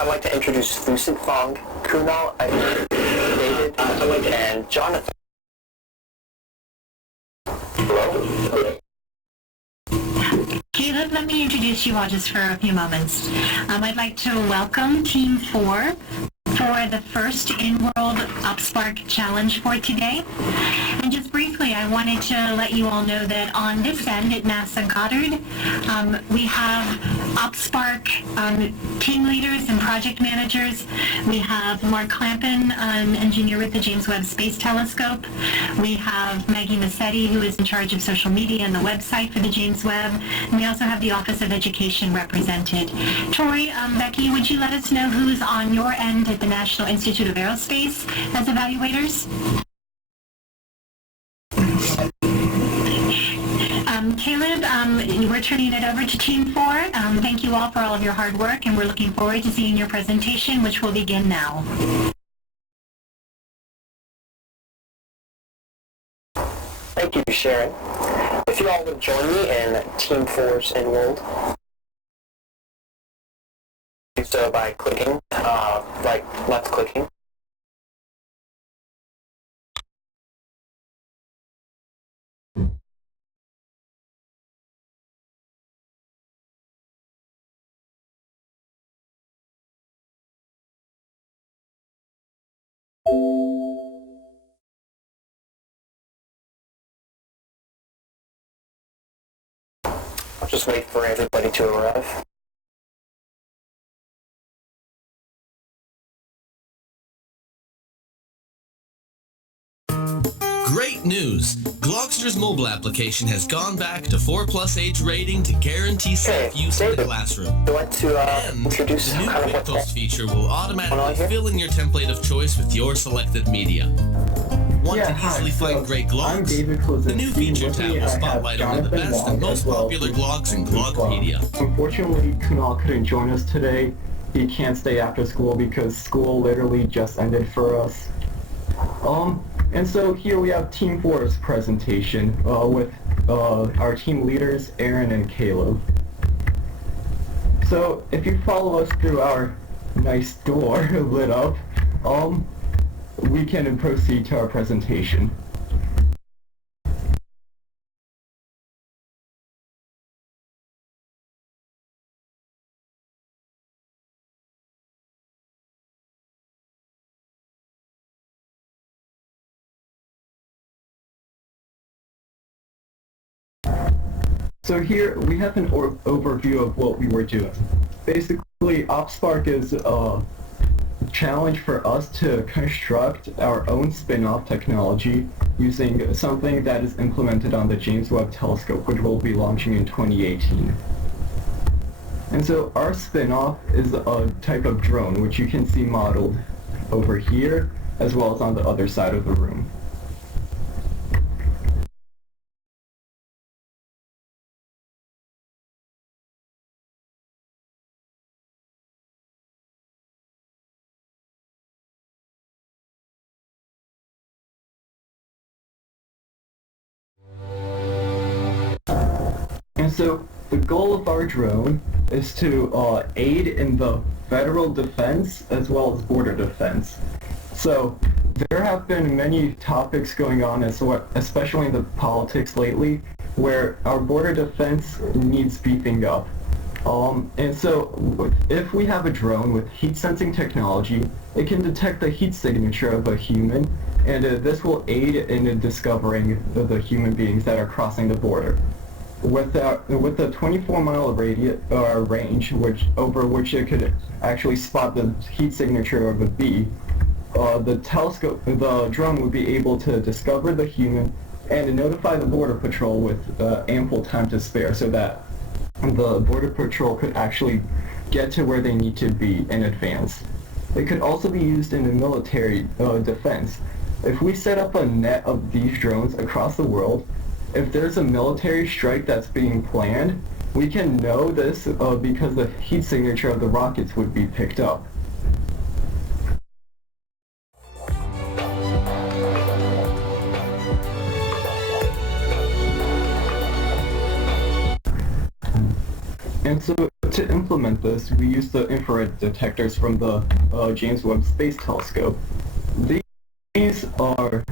I'd like to introduce Lucid Fong, Kunal, David, and Jonathan. Hello? Caleb, let me introduce you all just for a few moments. I'd like to welcome Team 4 for the first in-world OPSPARC challenge for today. And just briefly, I wanted to let you all know that on this end at NASA Goddard, we have OPSPARC team leaders and project managers. We have Mark Clampin, engineer with the James Webb Space Telescope. We have Maggie Massetti, who is in charge of social media and the website for the James Webb. And we also have the Office of Education represented. Tori, Becky, would you let us know who's on your end at the National Institute of Aerospace as evaluators? Caleb, we're turning it over to Team 4. Thank you all for all of your hard work, and we're looking forward to seeing your presentation, which will begin now. Thank you, Sharon. If you all would join me in Team 4's in-world, do so by clicking, left clicking. I'll just wait for everybody to arrive. Great news! Glogster's mobile application has gone back to 4+ age rating to guarantee safe use in the classroom. I'd like to introduce the new kind of Quick what's Post feature will automatically here. fill in your template of choice with your selected media. Want to easily find great glogs? The new feature tab will spotlight only the best and most popular glogs in Glogpedia. Unfortunately, Kunal couldn't join us today. He can't stay after school because school literally just ended for us. And so here we have Team 4's presentation with our team leaders, Aaron and Caleb. So if you follow us through our nice door lit up, we can proceed to our presentation. So here we have an overview of what we were doing. Basically, OPSPARC is a challenge for us to construct our own spin-off technology using something that is implemented on the James Webb Telescope, which will be launching in 2018. And so our spin-off is a type of drone, which you can see modeled over here, as well as on the other side of the room. And so the goal of our drone is to aid in the federal defense as well as border defense. So there have been many topics going on, especially in the politics lately, where our border defense needs beefing up. And so if we have a drone with heat sensing technology, it can detect the heat signature of a human, and this will aid in discovering the human beings that are crossing the border. With a 24-mile range, over which it could actually spot the heat signature of a bee, the drone would be able to discover the human and notify the Border Patrol with ample time to spare, so that the Border Patrol could actually get to where they need to be in advance. It could also be used in the military defense. If we set up a net of these drones across the world, if there's a military strike that's being planned, we can know this because the heat signature of the rockets would be picked up. And so to implement this, we use the infrared detectors from the James Webb Space Telescope. These are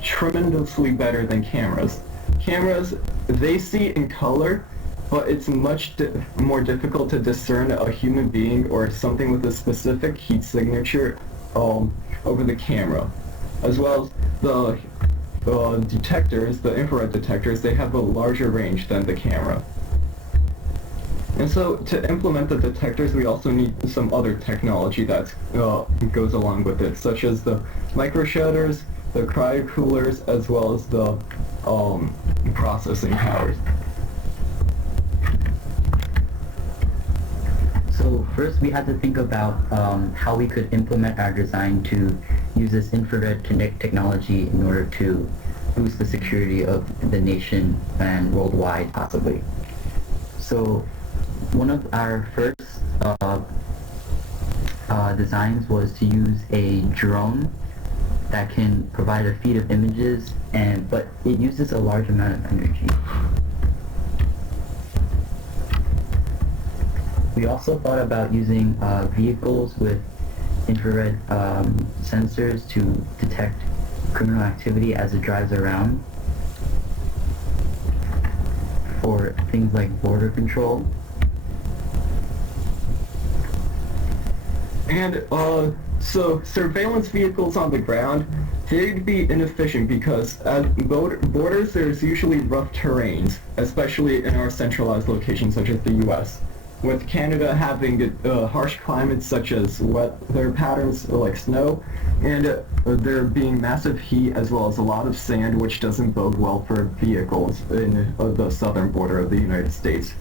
tremendously better than cameras. Cameras, they see in color, but it's much more difficult to discern a human being or something with a specific heat signature over the camera. As well as the detectors, the infrared detectors, they have a larger range than the camera. And so to implement the detectors, we also need some other technology that goes along with it, such as the microshutters, the cryocoolers, as well as the processing powers. So first we had to think about how we could implement our design to use this infrared technology in order to boost the security of the nation and worldwide possibly. So one of our first designs was to use a drone that can provide a feed of images, but it uses a large amount of energy. We also thought about using vehicles with infrared sensors to detect criminal activity as it drives around for things like border control. And so surveillance vehicles on the ground, they'd be inefficient because at borders there's usually rough terrains, especially in our centralized locations such as the US. With Canada having harsh climates such as weather patterns like snow, and there being massive heat as well as a lot of sand, which doesn't bode well for vehicles in the southern border of the United States.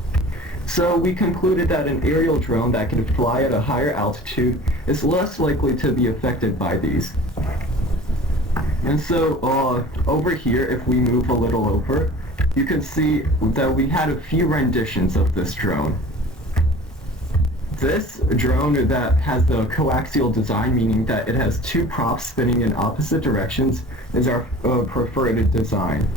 So we concluded that an aerial drone that can fly at a higher altitude is less likely to be affected by these. And so over here, if we move a little over, you can see that we had a few renditions of this drone. This drone that has the coaxial design, meaning that it has two props spinning in opposite directions, is our preferred design.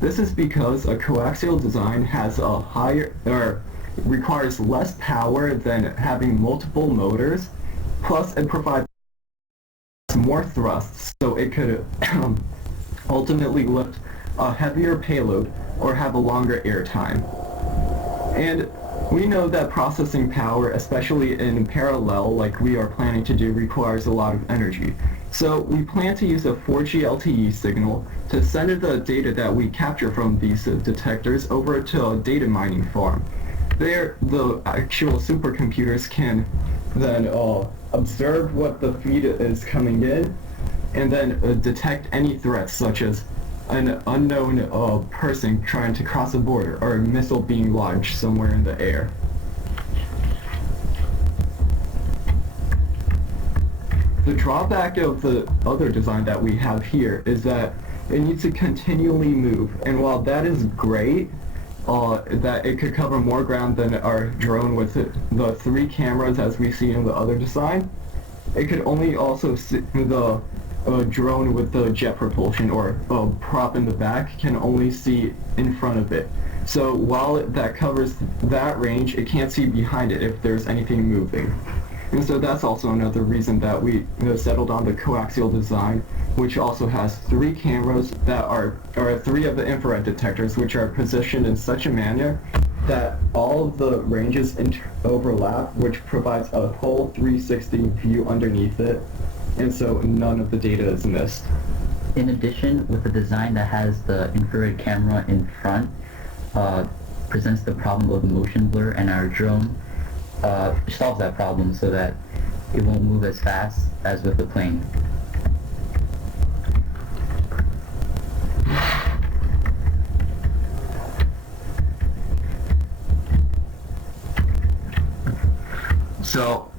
This is because a coaxial design has a higher, or requires less power than having multiple motors, plus it provides more thrust, so it could ultimately lift a heavier payload or have a longer air time. And we know that processing power, especially in parallel like we are planning to do, requires a lot of energy. So we plan to use a 4G LTE signal to send the data that we capture from these detectors over to a data mining farm. There, the actual supercomputers can then observe what the feed is coming in and then detect any threats such as an unknown person trying to cross a border or a missile being launched somewhere in the air. The drawback of the other design that we have here is that it needs to continually move, and while that is great, that it could cover more ground than our drone with the 3 cameras as we see in the other design, it could only also see the drone with the jet propulsion or prop in the back can only see in front of it. So while that covers that range, it can't see behind it if there's anything moving. And so that's also another reason that we settled on the coaxial design, which also has 3 cameras that are 3 of the infrared detectors, which are positioned in such a manner that all of the ranges overlap, which provides a whole 360 view underneath it, and so none of the data is missed. In addition, with a design that has the infrared camera in front, presents the problem of motion blur, and our drone solves that problem so that it won't move as fast as with the plane. So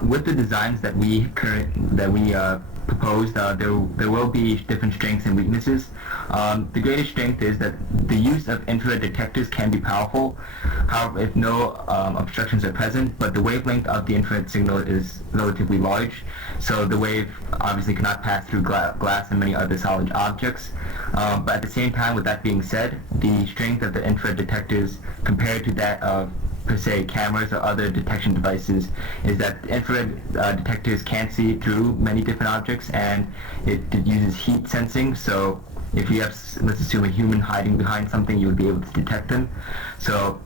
with the designs that we proposed, there will be different strengths and weaknesses. The greatest strength is that the use of infrared detectors can be powerful, however, if no obstructions are present, but the wavelength of the infrared signal is relatively large, so the wave obviously cannot pass through glass and many other solid objects. But at the same time, with that being said, the strength of the infrared detectors compared to that of per se cameras or other detection devices is that infrared detectors can't see through many different objects, and it uses heat sensing. So if you have, let's assume, a human hiding behind something, you would be able to detect them. So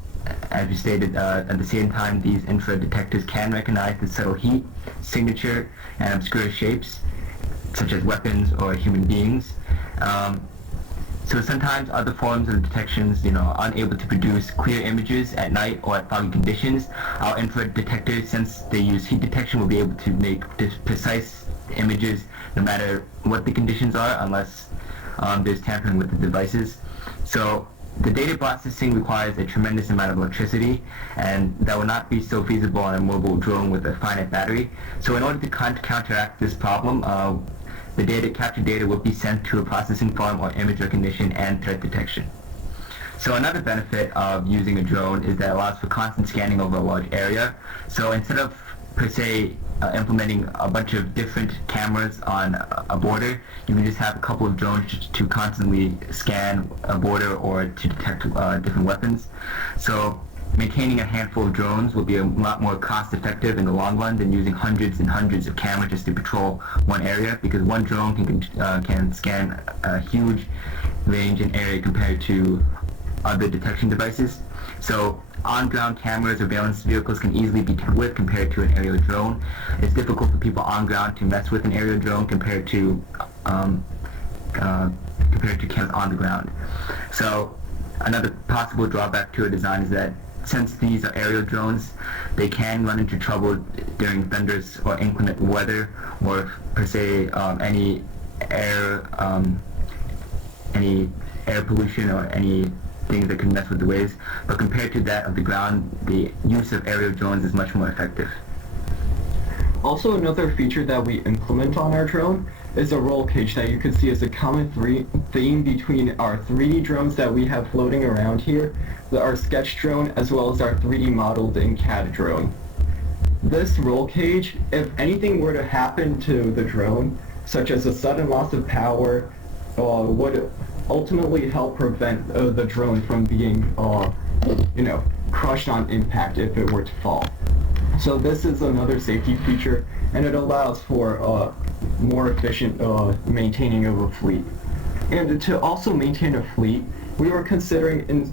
as you stated, at the same time, these infrared detectors can recognize the subtle heat signature and obscure shapes, such as weapons or human beings. So sometimes other forms of detections, are unable to produce clear images at night or at foggy conditions. Our infrared detectors, since they use heat detection, will be able to make precise images no matter what the conditions are, unless there's tampering with the devices. So the data processing requires a tremendous amount of electricity, and that will not be so feasible on a mobile drone with a finite battery. So in order to counteract this problem, the captured data will be sent to a processing farm or image recognition and threat detection. So another benefit of using a drone is that it allows for constant scanning over a large area. So instead of per se implementing a bunch of different cameras on a border, you can just have a couple of drones to constantly scan a border or to detect different weapons. So maintaining a handful of drones will be a lot more cost effective in the long run than using hundreds and hundreds of cameras just to patrol one area, because one drone can scan a huge range and area compared to other detection devices. So on-ground cameras or surveillance vehicles can easily be dealt with compared to an aerial drone. It's difficult for people on ground to mess with an aerial drone compared to cameras on the ground. So another possible drawback to a design is that since these are aerial drones, they can run into trouble during thunderous or inclement weather, or per se any air pollution or any things that can mess with the waves. But compared to that of the ground, the use of aerial drones is much more effective. Also, another feature that we implement on our drone is a roll cage that you can see as a common theme between our 3D drones that we have floating around here, our sketch drone, as well as our 3D modeled in CAD drone. This roll cage, if anything were to happen to the drone, such as a sudden loss of power, would ultimately help prevent the drone from being, crushed on impact if it were to fall. So this is another safety feature, and it allows for more efficient maintaining of a fleet. And to also maintain a fleet, we were considering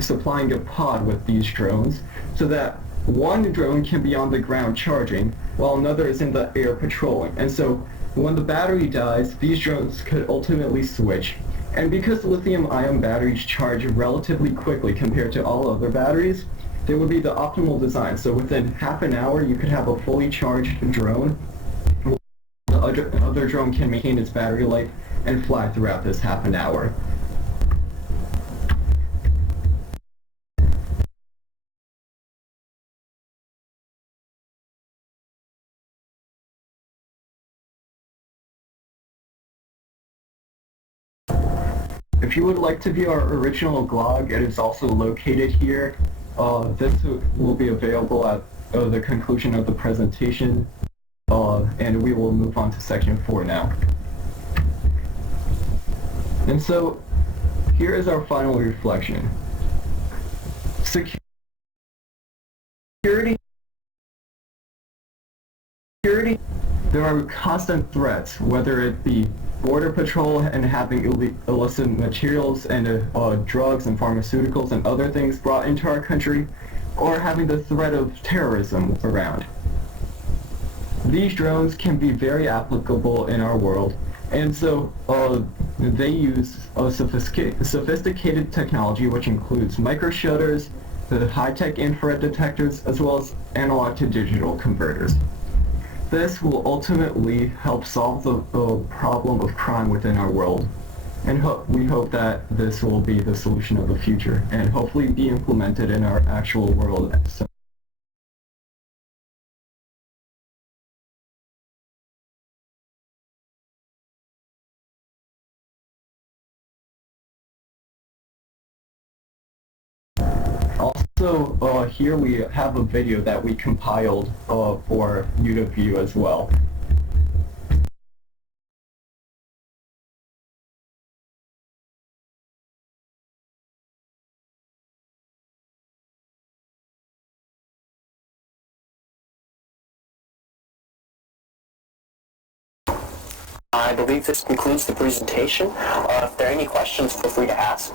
supplying a pod with these drones so that one drone can be on the ground charging while another is in the air patrolling. And so when the battery dies, these drones could ultimately switch. And because lithium-ion batteries charge relatively quickly compared to all other batteries, they would be the optimal design. So within half an hour, you could have a fully charged drone. The other drone can maintain its battery life and fly throughout this half an hour. If you would like to view our original vlog, it is also located here. This will be available at the conclusion of the presentation, and we will move on to section 4 now. And so, here is our final reflection. Security. There are constant threats, whether it be border patrol and having illicit materials and drugs and pharmaceuticals and other things brought into our country, or having the threat of terrorism around. These drones can be very applicable in our world, and so they use sophisticated technology, which includes micro-shutters, the high-tech infrared detectors, as well as analog to digital converters. This will ultimately help solve the problem of crime within our world, and we hope that this will be the solution of the future and hopefully be implemented in our actual world. Also, here we have a video that we compiled for you to view as well. I believe this concludes the presentation. If there are any questions, feel free to ask.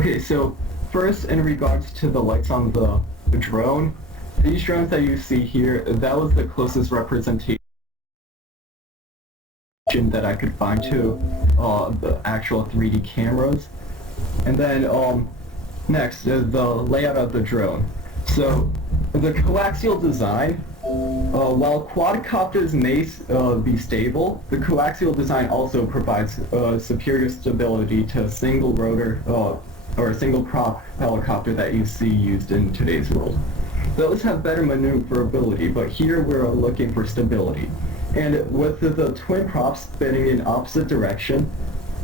Okay, so first in regards to the lights on the drone, these drones that you see here, that was the closest representation that I could find to the actual 3D cameras. And then next is the layout of the drone. So the coaxial design, while quadcopters may be stable, the coaxial design also provides superior stability to a single rotor or a single prop helicopter that you see used in today's world. Those have better maneuverability, but here we're looking for stability. And with the twin props spinning in opposite direction,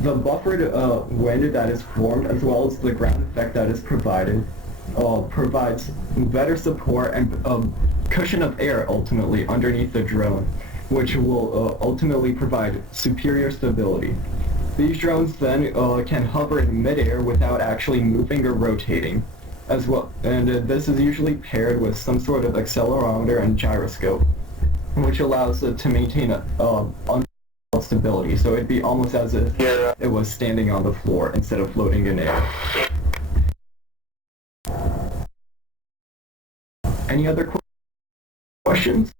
the buffered wind that is formed as well as the ground effect that is provided provides better support and cushion of air ultimately underneath the drone, which will ultimately provide superior stability. These drones then can hover in midair without actually moving or rotating as well, and this is usually paired with some sort of accelerometer and gyroscope, which allows it to maintain stability, so it'd be almost as if it was standing on the floor instead of floating in air. Any other questions?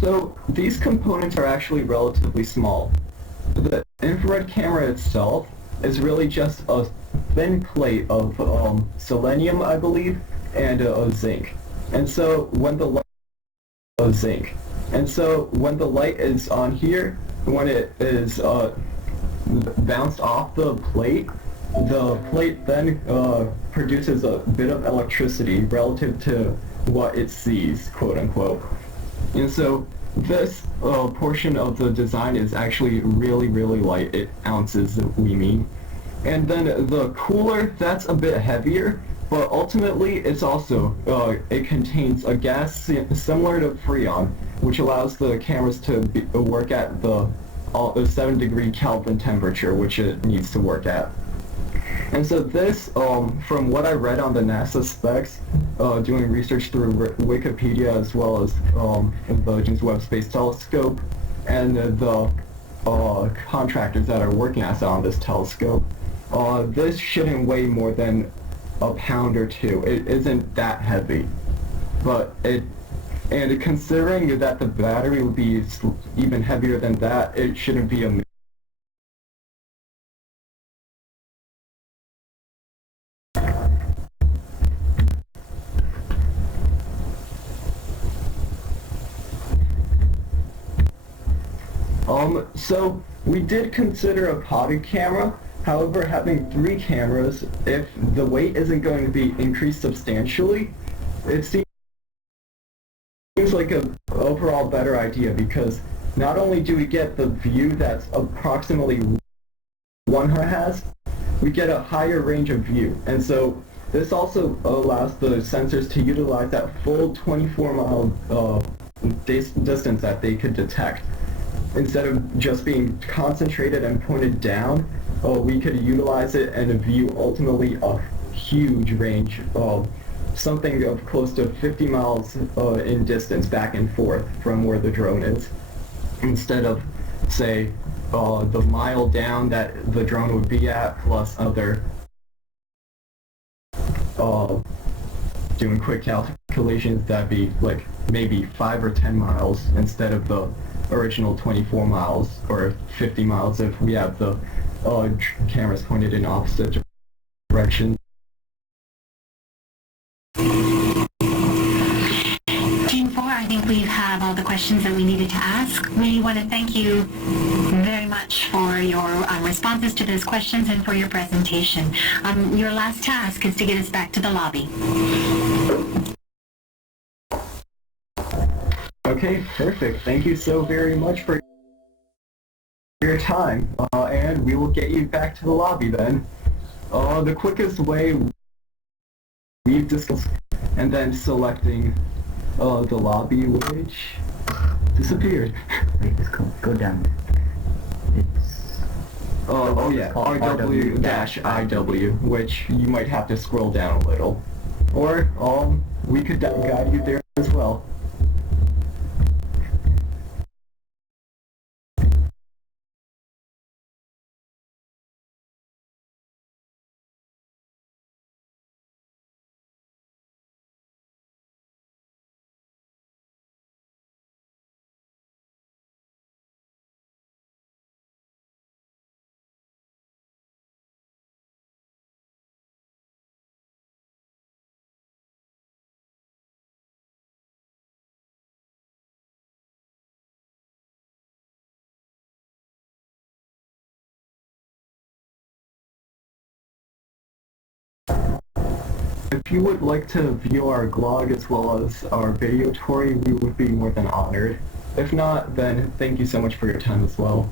So these components are actually relatively small. The infrared camera itself is really just a thin plate of selenium, I believe, and zinc. And so when the light is on here, when it is bounced off the plate then produces a bit of electricity relative to what it sees, quote unquote. And so this portion of the design is actually really light, ounces we mean. And then the cooler, that's a bit heavier, but ultimately it's also, it contains a gas similar to Freon, which allows the cameras to work at the 7 Kelvin temperature, which it needs to work at. And so this, from what I read on the NASA specs, doing research through Wikipedia as well as the James Webb Space Telescope, and the contractors that are working on this telescope, this shouldn't weigh more than a pound or two. It isn't that heavy, but and considering that the battery would be even heavier than that, it shouldn't be a so we did consider a podded camera. However, having 3 cameras, if the weight isn't going to be increased substantially, it seems like an overall better idea, because not only do we get the view that's approximately one has, we get a higher range of view. And so this also allows the sensors to utilize that full 24-mile distance that they could detect. Instead of just being concentrated and pointed down, we could utilize it and view ultimately a huge range of something of close to 50 miles in distance back and forth from where the drone is, instead of, say, the mile down that the drone would be at, plus other doing quick calculations, that'd be like maybe 5 or 10 miles instead of the original 24 miles or 50 miles if we have the cameras pointed in opposite directions. Team 4, I think we have all the questions that we needed to ask. We want to thank you very much for your responses to those questions and for your presentation. Your last task is to get us back to the lobby. Okay, perfect. Thank you so very much for your time, and we will get you back to the lobby then. The quickest way we've discussed, and then selecting the lobby, which disappeared. Wait, let's go down. It's oh yeah, RW-IW, which you might have to scroll down a little. Or we could guide you there as well. If you would like to view our blog as well as our video tour, we would be more than honored. If not, then thank you so much for your time as well.